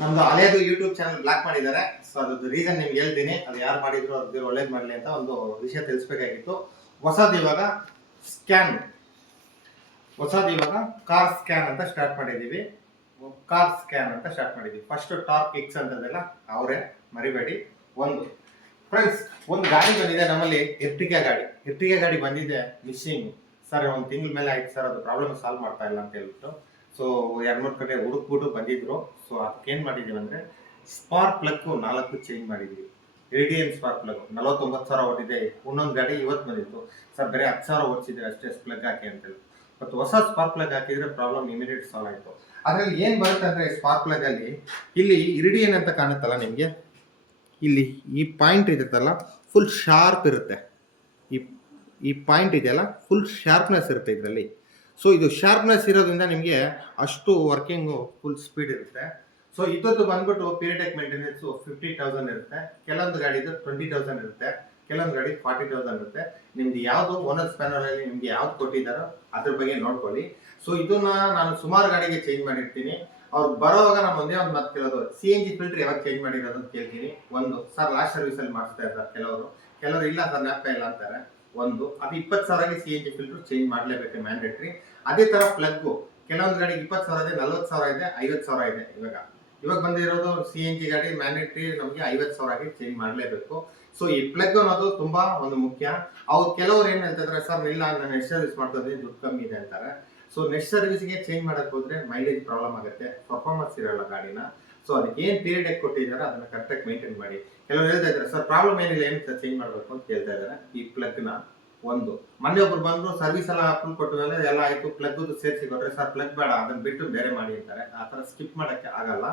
ನಮ್ದು ಹಳೆಯದು YouTube channel block ಮಾಡಿದ್ದಾರೆ. ಸೊ ಅದ್ರ ರೀಸನ್ ನಿಮ್ಗೆ ಹೇಳ್ತೀನಿ, ಅದು ಯಾರು ಮಾಡಿದ್ರು ಅದ್ರ ಒಳ್ಳೇದು ಮಾಡಲಿ ಅಂತ ಒಂದು ವಿಷಯ ತಿಳಿಸ್ಬೇಕಾಗಿತ್ತು. ಹೊಸದು ಇವಾಗ ಸ್ಕ್ಯಾನ್, ಹೊಸದು ಇವಾಗ ಕಾರ್ ಸ್ಕ್ಯಾನ್ ಅಂತ ಸ್ಟಾರ್ಟ್ ಮಾಡಿದ್ದೀವಿ. ಕಾರ್ ಸ್ಕ್ಯಾನ್ ಅಂತ ಸ್ಟಾರ್ಟ್ ಮಾಡಿದ್ದೀವಿ. ಫಸ್ಟ್ ಟಾರ್ಕ್ ಎಕ್ಸ್ ಅಂತದೆಲ್ಲ ಅವರೇ ಮರಿಬೇಡಿ. ಒಂದು ಫ್ರೆಂಡ್ಸ್, ಒಂದು ಗಾಡಿ ಬಂದಿದೆ ನಮ್ಮಲ್ಲಿ, ಎರ್ಟಿಗಾ ಗಾಡಿ ಬಂದಿದೆ ಮಿಸ್ಸಿಂಗ್ ಸರ್. ಒಂದು ತಿಂಗಳ ಮೇಲೆ ಆಯ್ತು ಸರ್, ಅದು ಪ್ರಾಬ್ಲಮ್ ಸಾಲ್ವ್ ಮಾಡ್ತಾ ಇಲ್ಲ ಅಂತ ಹೇಳ್ಬಿಟ್ಟು. ಸೊ 2-3 ಕಡೆ ಹುಡುಕ್ಬಿಟ್ಟು ಬಂದಿದ್ರು. ಸೊ ಅದಕ್ಕೆ ಏನು ಮಾಡಿದ್ದೀವಿ ಅಂದರೆ ಸ್ಪಾರ್ಕ್ ಪ್ಲಗ್ 4 ಚೇಂಜ್ ಮಾಡಿದ್ದೀವಿ. ರೇಡಿಯನ್ ಸ್ಪಾರ್ಕ್ ಪ್ಲಗ್ 49,000 ಓಡಿದೆ. ಇನ್ನೊಂದು ಗಾಡಿ ಇವತ್ತು ಬಂದಿತ್ತು ಸರ್, ಬೇರೆ 10,000 ಓಡಿಸಿದ್ರೆ ಅಷ್ಟೇ ಪ್ಲಗ್ ಹಾಕಿ ಅಂತೇಳಿ. ಮತ್ತು ಹೊಸ ಸ್ಪಾರ್ಕ್ ಪ್ಲಗ್ ಹಾಕಿದರೆ ಪ್ರಾಬ್ಲಮ್ ಇಮಿಡಿಯೇಟ್ ಸಾಲ್ವ್ ಆಯಿತು. ಅದರಲ್ಲಿ ಏನು ಬರುತ್ತೆ ಅಂದರೆ ಸ್ಪಾರ್ಕ್ ಪ್ಲಗಲ್ಲಿ ಇಲ್ಲಿ ಇರಿಡಿಯನ್ ಅಂತ ಕಾಣುತ್ತಲ್ಲ ನಿಮಗೆ, ಇಲ್ಲಿ ಈ ಪಾಯಿಂಟ್ ಇರುತ್ತಲ್ಲ ಫುಲ್ ಶಾರ್ಪ್ ಇರುತ್ತೆ. ಈ ಪಾಯಿಂಟ್ ಇದೆಯಲ್ಲ ಫುಲ್ ಶಾರ್ಪ್ನೆಸ್ ಇರುತ್ತೆ ಇದರಲ್ಲಿ. ಸೊ ಇದು ಶಾರ್ಪ್ನೆಸ್ ಇರೋದ್ರಿಂದ ನಿಮಗೆ ಅಷ್ಟು ವರ್ಕಿಂಗು ಫುಲ್ ಸ್ಪೀಡ್ ಇರುತ್ತೆ. ಸೊ ಇದೊಂದು ಬಂದ್ಬಿಟ್ಟು ಪೀರಿಯಡಿಕ್ ಮೇಂಟೆನೆನ್ಸು 50,000 ಇರುತ್ತೆ. ಕೆಲವೊಂದು ಗಾಡಿದು 20,000 ಇರುತ್ತೆ, ಕೆಲವೊಂದು ಗಾಡಿ 40,000 ಇರುತ್ತೆ. ನಿಮ್ದು ಯಾವುದು ಓನರ್ ಸ್ಪ್ಯಾನರಲ್ಲಿ ನಿಮ್ಗೆ ಯಾವ್ದು ಕೊಟ್ಟಿದ್ದಾರೋ ಅದ್ರ ಬಗ್ಗೆ ನೋಡ್ಕೊಳ್ಳಿ. ಸೊ ಇದನ್ನ ನಾನು ಸುಮಾರು ಗಾಡಿಗೆ ಚೇಂಜ್ ಮಾಡಿರ್ತೀನಿ. ಅವ್ರು ಬರೋವಾಗ ನಾನು ಒಂದೇ ಒಂದು ಮಾತು ಕೇಳೋದು, CNG ಫಿಲ್ಟರ್ ಯಾವಾಗ ಚೇಂಜ್ ಮಾಡಿರೋದು ಅಂತ ಕೇಳ್ತೀನಿ. ಒಂದು ಸರ್ ಲಾಸ್ಟ್ ಸರ್ವಿಸಲ್ಲಿ ಮಾಡಿಸ್ತಾ ಇರ್ತಾರೆ ಕೆಲವರು ಇಲ್ಲ ಸರ್ ಜ್ಞಾಪಕ ಇಲ್ಲ ಅಂತಾರೆ. ಒಂದು ಅದು 20,000ಗೆ CNG ಫಿಲ್ಟರ್ ಚೇಂಜ್ ಮಾಡಲೇಬೇಕು, ಮ್ಯಾಂಡೇಟ್ರಿ. ಅದೇ ಥರ ಪ್ಲಗ್ಗು ಕೆಲವೊಂದು ಗಾಡಿಗೆ 20,000 ಇದೆ, 40,000 ಇದೆ, 50,000 ಇದೆ. ಇವಾಗ ಬಂದಿರೋದು CNG ಗಾಡಿ ಮ್ಯಾಂಡೇಟ್ರಿ ನಮಗೆ 50,000ಗೆ ಚೇಂಜ್ ಮಾಡಲೇಬೇಕು. ಸೊ ಈ ಪ್ಲಗ್ ಅನ್ನೋದು ತುಂಬಾ ಒಂದು ಮುಖ್ಯ. ಅವ್ರು ಕೆಲವರು ಏನು ಹೇಳ್ತಿದ್ರೆ, ಸರ್ ಇಲ್ಲ ನಾನು ನೆಕ್ಸ್ಟ್ ಸರ್ವಿಸ್ ಮಾಡ್ತಿದ್ದೀನಿ ದುಡ್ಡು ಕಮ್ಮಿ ಇದೆ ಅಂತಾರೆ. ಸೊ ನೆಕ್ಸ್ಟ್ ಸರ್ವಿಸ್ಗೆ ಚೇಂಜ್ ಮಾಡಕ್ಕೆ ಹೋದ್ರೆ ಮೈಲೇಜ್ ಪ್ರಾಬ್ಲಮ್ ಆಗುತ್ತೆ, ಪರ್ಫಾರ್ಮೆನ್ಸ್ ಇರಲ್ಲ ಗಾಡಿನ. ಸೊ ಅದಕ್ಕೆ ಏನು ಪೀರಿಯಡ್ ಕೊಟ್ಟಿದ್ದಾರೆ ಅದನ್ನ ಕರೆಕ್ಟಾಗಿ ಮೇಂಟೈನ್ ಮಾಡಿ. ಕೆಲವರು ಹೇಳ್ತಾ ಇದ್ದಾರೆ ಸರ್ ಪ್ರಾಬ್ಲಮ್ ಏನಿಲ್ಲ, ಏನು ಸರ್ ಚೇಂಜ್ ಮಾಡಬೇಕು ಅಂತ ಹೇಳ್ತಾ ಇದ್ದಾರೆ. ಈ ಪ್ಲಗ್ನ ಒಂದು ಮೊನ್ನೆ ಒಬ್ರು ಬಂದ್ರು, ಸರ್ವಿಸ್ ಎಲ್ಲ ಫುಲ್ ಕೊಟ್ಟ ಮೇಲೆ ಎಲ್ಲ ಆಯ್ತು, ಪ್ಲಗ್ ಸೇರಿಸಿ ಕೊಟ್ರೆ ಸರ್ ಪ್ಲಗ್ ಬೇಡ ಅದನ್ನ ಬಿಟ್ಟು ಬೇರೆ ಮಾಡಿ ಅಂತಾರೆ. ಆ ಥರ ಸ್ಕಿಪ್ ಮಾಡೋಕ್ಕೆ ಆಗಲ್ಲ.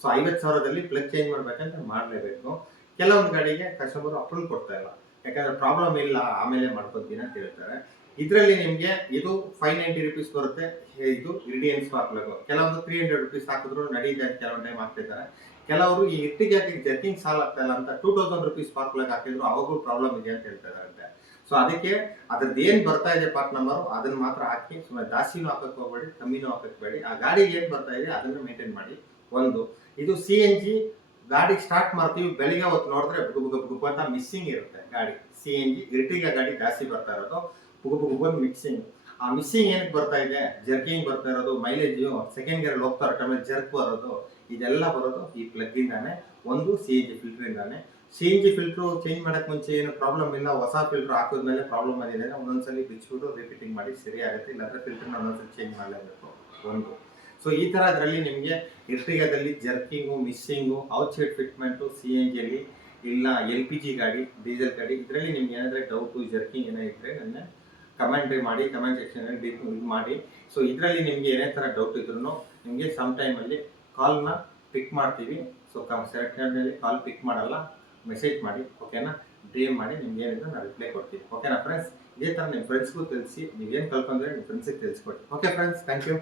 ಸೊ 50,000ದಲ್ಲಿ ಪ್ಲಗ್ ಚೇಂಜ್ ಮಾಡ್ಬೇಕಂತ ಮಾಡಲೇಬೇಕು. ಕೆಲವೊಂದು ಗಾಡಿಗೆ ಕಸ್ಟಮರ್ ಅಪ್ರೂವಲ್ ಕೊಡ್ತಾ ಇಲ್ಲ, ಯಾಕಂದ್ರೆ ಪ್ರಾಬ್ಲಮ್ ಇಲ್ಲ ಆಮೇಲೆ ಮಾಡ್ಕೊತೀನಿ ಅಂತ ಹೇಳ್ತಾರೆ. ಇದರಲ್ಲಿ ನಿಮಗೆ ಇದು 590 rupees ಬರುತ್ತೆ. ಇದು ಇರಿಡಿಯನ್ ಸ್ಪಾರ್ಕ್ ಪ್ಲಗ್. ಕೆಲವೊಂದು 300 rupees ಹಾಕಿದ್ರು ನಡೆಯುತ್ತೆ ಅಂತ ಕೆಲವೊಂದು ಟೈಮ್ ಹಾಕ್ತಿದ್ದಾರೆ. ಕೆಲವರು ಈ ಇಟ್ಟಿಗೆ ಜರ್ಕಿಂಗ್ ಸಾಲ್ ಆಗ್ತಾ ಇಲ್ಲ ಅಂತ 2,000 rupees ಸ್ಪಾರ್ಕ್ ಪ್ಲಗ್ ಹಾಕಿದ್ರು ಅವಾಗೂ ಪ್ರಾಬ್ಲಮ್ ಇದೆ ಅಂತ ಹೇಳ್ತಾ ಇದಾರಂತೆ. ಸೊ ಅದಕ್ಕೆ ಅದ್ರದ್ದು ಏನು ಬರ್ತಾ ಇದೆ ಪಾರ್ಟ್ ನಂಬರು ಅದನ್ನ ಮಾತ್ರ ಹಾಕಿ, ಸುಮ್ಮನೆ ಜಾಸ್ತಿನೂ ಹಾಕಕ್ಕೆ ಹೋಗ್ಬೇಡಿ, ಕಮ್ಮಿನೂ ಹಾಕಕ್ಕೆ ಬೇಡಿ. ಆ ಗಾಡಿಗೆ ಏನು ಬರ್ತಾ ಇದೆ ಅದನ್ನು ಮೇಂಟೈನ್ ಮಾಡಿ. ಒಂದು ಇದು CNG ಗಾಡಿ ಸ್ಟಾರ್ಟ್ ಮಾಡ್ತೀವಿ, ಬೆಳಿಗ್ಗೆ ಹೊತ್ತು ನೋಡಿದ್ರೆ ಬುಗು ಅಂತ ಮಿಸ್ಸಿಂಗ್ ಇರುತ್ತೆ ಗಾಡಿ. CNG ಇರ್ಟಿಗಾ ಗಾಡಿ ಜಾಸ್ತಿ ಬರ್ತಾ ಇರೋದು ಬುಗು ಮಿಕ್ಸಿಂಗ್. ಆ ಮಿಸ್ಸಿಂಗ್ ಏನಕ್ಕೆ ಬರ್ತಾ ಇದೆ, ಜರ್ಕಿಂಗ್ ಬರ್ತಾ ಇರೋದು, ಮೈಲೇಜ್ ಸೆಕೆಂಡ್ ಗೇರಲ್ಲಿ ಹೋಗ್ತಾ ಇರೋ ಟೈಮಲ್ಲಿ ಜರ್ಕ್ ಬರೋದು, ಇದೆಲ್ಲ ಬರೋದು ಈ ಪ್ಲಗ್ ಇಂದಾನೆ. ಒಂದು CNG ಫಿಲ್ಟರ್ ಇಂದಾನೆ. CNG ಫಿಲ್ಟ್ರು ಚೇಂಜ್ ಮಾಡಕ್ಕೆ ಮುಂಚೆ ಏನು ಪ್ರಾಬ್ಲಮ್ ಇಲ್ಲ, ಹೊಸ ಫಿಲ್ಟರ್ ಹಾಕಿದ್ಮೇಲೆ ಪ್ರಾಬ್ಲಮ್ ಆಗಿದೆ, ಒಂದೊಂದ್ಸಲಿ ಬಿಚ್ಚಿಬಿಟ್ಟು ರಿಪೀಟಿಂಗ್ ಮಾಡಿ ಸರಿ ಆಗುತ್ತೆ. ಇಲ್ಲಾಂದ್ರೆ ಫಿಲ್ಟರ್ನ ಒಂದೊಂದ್ಸಲಿ ಚೇಂಜ್ ಮಾಡಲೇಬೇಕು. ಒಂದು ಸೊ ಈ ಥರ ಅದರಲ್ಲಿ ನಿಮಗೆ ಇರ್ಟಿಗಾದಲ್ಲಿ ಜರ್ಕಿಂಗು, ಮಿಸ್ಸಿಂಗು, ಔಟ್ಸೈಡ್ ಫಿಟ್ಮೆಂಟು CNGಯಲ್ಲಿ ಇಲ್ಲ, LPG ಗಾಡಿ, ಡೀಸೆಲ್ ಗಾಡಿ, ಇದರಲ್ಲಿ ನಿಮ್ಗೆ ಏನಾದರೆ ಡೌಟು, ಜರ್ಕಿಂಗ್ ಏನೋ ಇದ್ದರೆ ನನ್ನ ಕಮೆಂಟ್ ಮಾಡಿ, ಕಮೆಂಟ್ ಸೆಕ್ಷನಲ್ಲಿ ಇದು ಮಾಡಿ. ಸೊ ಇದರಲ್ಲಿ ನಿಮಗೆ ಏನೇ ಥರ ಡೌಟ್ ಇದ್ರೂ ನಿಮಗೆ ಸಮ್ ಟೈಮಲ್ಲಿ ಕಾಲ್ನ ಪಿಕ್ ಮಾಡ್ತೀವಿ. ಸೊ ಸೆಕೆಂಡ್ನಲ್ಲಿ ಕಾಲ್ ಪಿಕ್ ಮಾಡಲ್ಲ, ಮೆಸೇಜ್ ಮಾಡಿ, ಓಕೆನಾ. DM ಮಾಡಿ, ನಿಮ್ಗೆ ಏನಿದ್ರು ನಾನು ರಿಪ್ಲೈ ಕೊಡ್ತೀನಿ, ಓಕೆನಾ ಫ್ರೆಂಡ್ಸ್. ಇದೇ ಥರ ನಿಮ್ಮ ಫ್ರೆಂಡ್ಸ್ಗೂ ತಿಳಿಸಿ, ನೀವೇನು ಕಲ್ಕೊಂಡ್ರೆ ನಿಮ್ಮ ಫ್ರೆಂಡ್ಸಿಗೆ ತಿಳಿಸ್ಕೊಡಿ. Okay friends, thank you.